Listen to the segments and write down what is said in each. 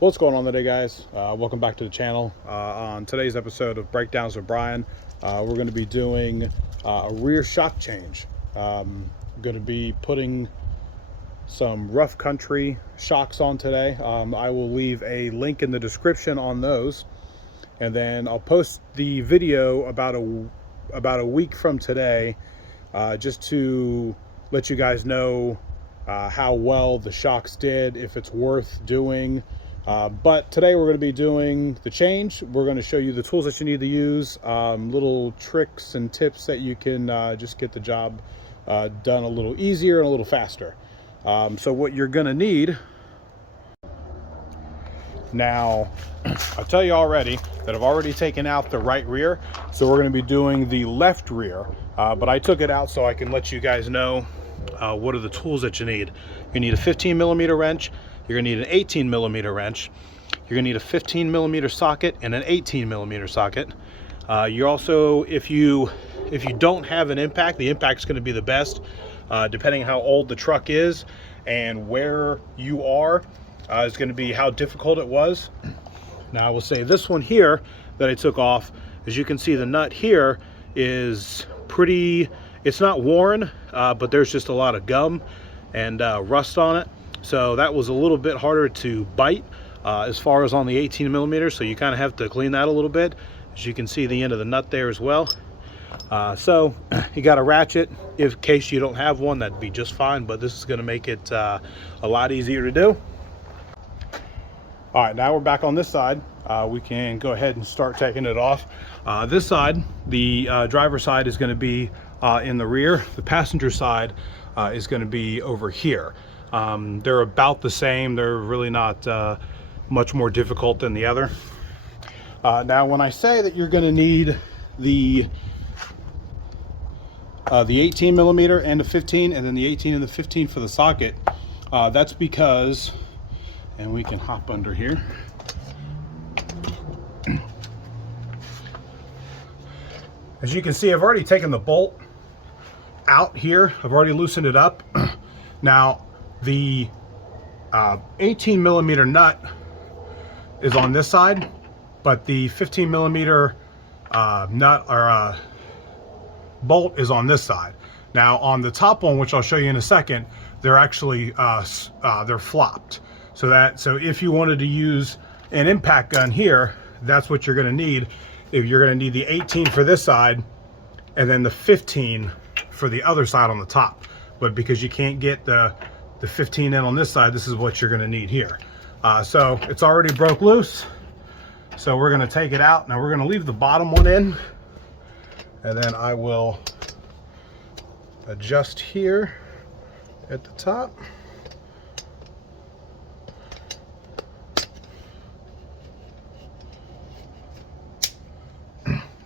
What's going on today, guys? Welcome back to the channel. On today's episode of Breakdowns with Brian, we're going to be doing a rear shock change. I'm going to be putting some rough country shocks on today. I will leave a link in the description on those, and then I'll post the video about a week from today, just to let you guys know how well the shocks did, if it's worth doing. But today we're going to be doing the change. We're going to show you the tools that you need to use, little tricks and tips that you can just get the job done a little easier and a little faster. So what you're going to need now, I'll tell you already that I've already taken out the right rear, so we're going to be doing the left rear, but I took it out so I can let you guys know what are the tools that you need. You need a 15mm wrench. You're going to need an 18mm wrench. You're going to need a 15mm socket and an 18mm socket. You also, if you don't have an impact, the impact is going to be the best, depending how old the truck is and where you are, is going to be how difficult it was. Now I will say this one here that I took off, as you can see, the nut here is pretty, it's not worn, but there's just a lot of gum and rust on it. So that was a little bit harder to bite as far as on the 18mm, so you kind of have to clean that a little bit. As you can see, the end of the nut there as well. So you got a ratchet. In case you don't have one, that'd be just fine, but this is going to make it a lot easier to do. All right, now we're back on this side. We can go ahead and start taking it off. This side, the driver's side, is going to be in the rear. The passenger side is going to be over here. They're about the same. They're really not much more difficult than the other. Now, when I say that you're going to need the 18mm and the 15, and then the 18 and the 15 for the socket, that's because, and we can hop under here. As you can see, I've already taken the bolt out here. I've already loosened it up. Now, the 18mm nut is on this side, but the 15mm nut or bolt is on this side. Now, on the top one, which I'll show you in a second, they're actually they're flopped. So if you wanted to use an impact gun here, that's what you're going to need. If you're going to need the 18 for this side, and then the 15 for the other side on the top. But because you can't get the 15 in on this side, this is what you're going to need here. So it's already broke loose, so we're going to take it out. Now we're going to leave the bottom one in, and then I will adjust here at the top.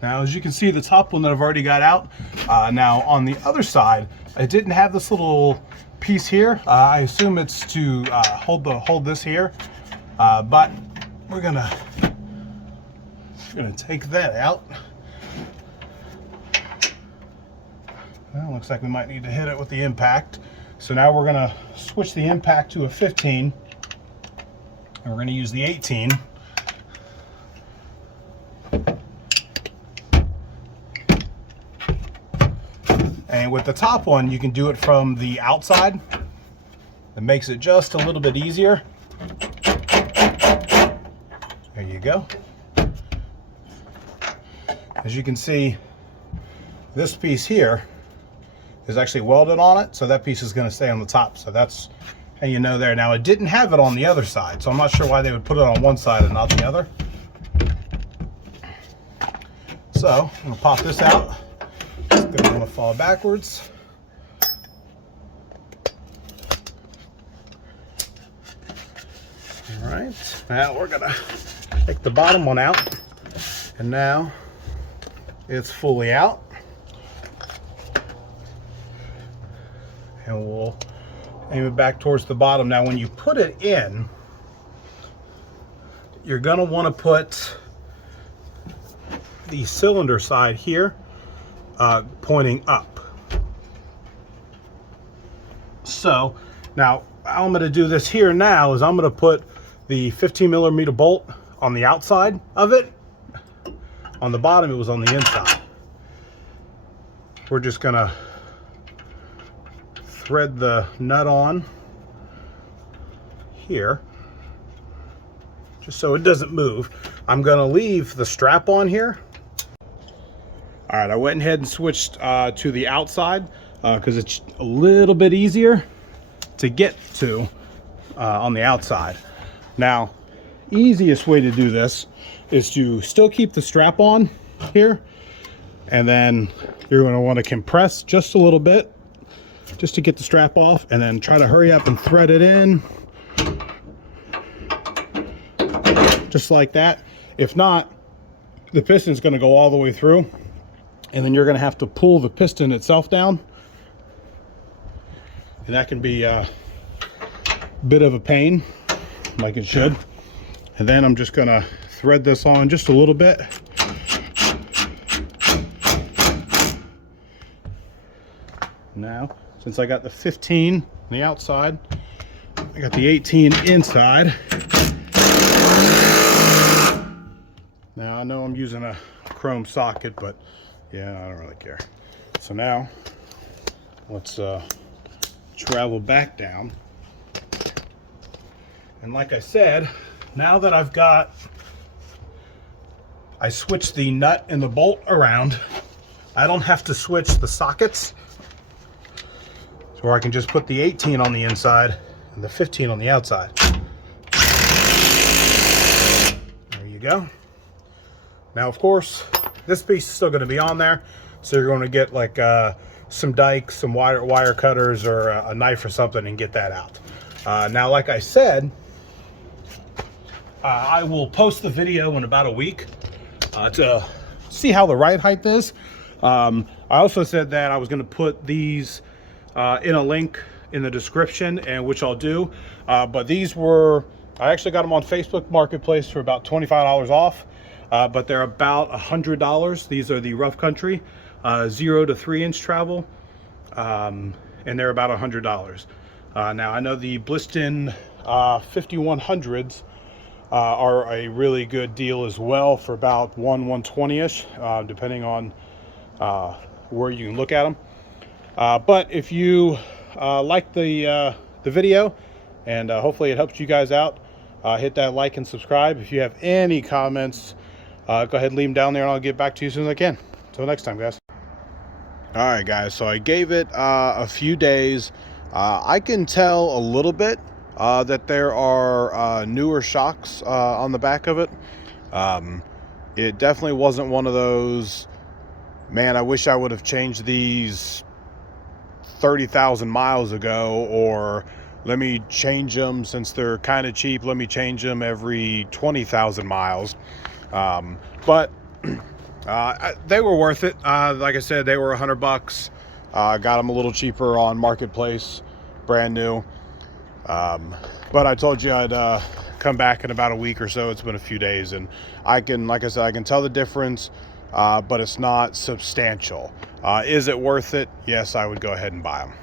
Now, as you can see, the top one that I've already got out. Now on the other side, I didn't have this little piece here. I assume it's to hold this here, but we're gonna take that out. Well, looks like we might need to hit it with the impact. So now we're gonna switch the impact to a 15, and we're gonna use the 18. And with the top one, you can do it from the outside. It makes it just a little bit easier. There you go. As you can see, this piece here is actually welded on it, so that piece is going to stay on the top. So that's how you know there. Now, it didn't have it on the other side, so I'm not sure why they would put it on one side and not the other. So I'm going to pop this out. They're going to fall backwards. All right, now we're going to take the bottom one out, and now it's fully out. And we'll aim it back towards the bottom. Now, when you put it in, you're going to want to put the cylinder side here pointing up. So now how I'm going to do this here now is I'm going to put the 15mm bolt on the outside of it. On the bottom, it was on the inside. We're just gonna thread the nut on here, just so it doesn't move. I'm gonna leave the strap on here. All right, I went ahead and switched to the outside because it's a little bit easier to get to on the outside. Now, easiest way to do this is to still keep the strap on here, and then you're going to want to compress just a little bit just to get the strap off, and then try to hurry up and thread it in just like that. If not, the piston's going to go all the way through, and then you're going to have to pull the piston itself down, and that can be a bit of a pain, like it should. And then I'm just going to thread this on just a little bit. Now, since I got the 15 on the outside, I got the 18 inside. Now, I know I'm using a chrome socket, but yeah, I don't really care. So now, let's travel back down. And like I said, now that I switched the nut and the bolt around, I don't have to switch the sockets. So I can just put the 18 on the inside and the 15 on the outside. There you go. Now, of course, this piece is still going to be on there, so you're going to get like some dikes, some wire cutters, or a knife or something, and get that out. Now, like I said, I will post the video in about a week to see how the ride height is. I also said that I was going to put these in a link in the description, and which I'll do. But these were, I actually got them on Facebook Marketplace for about $25 off. But they're about $100. These are the Rough Country 0 to 3 inch travel, and they're about $100. Now I know the Bliston 5100s are a really good deal as well for about $120-ish, depending on where you can look at them. But if you like the video, and hopefully it helps you guys out, hit that like and subscribe. If you have any comments, go ahead and leave them down there, and I'll get back to you as soon as I can. Until next time, guys. All right, guys, so I gave it a few days. I can tell a little bit that there are newer shocks on the back of it. It definitely wasn't one of those, man, I wish I would have changed these 30,000 miles ago, or let me change them since they're kind of cheap, let me change them every 20,000 miles. But they were worth it. Like I said, they were $100. Got them a little cheaper on Marketplace, brand new. But I told you I'd come back in about a week or so. It's been a few days, and I can, like I said, I can tell the difference, but it's not substantial. Is it worth it? Yes, I would go ahead and buy them.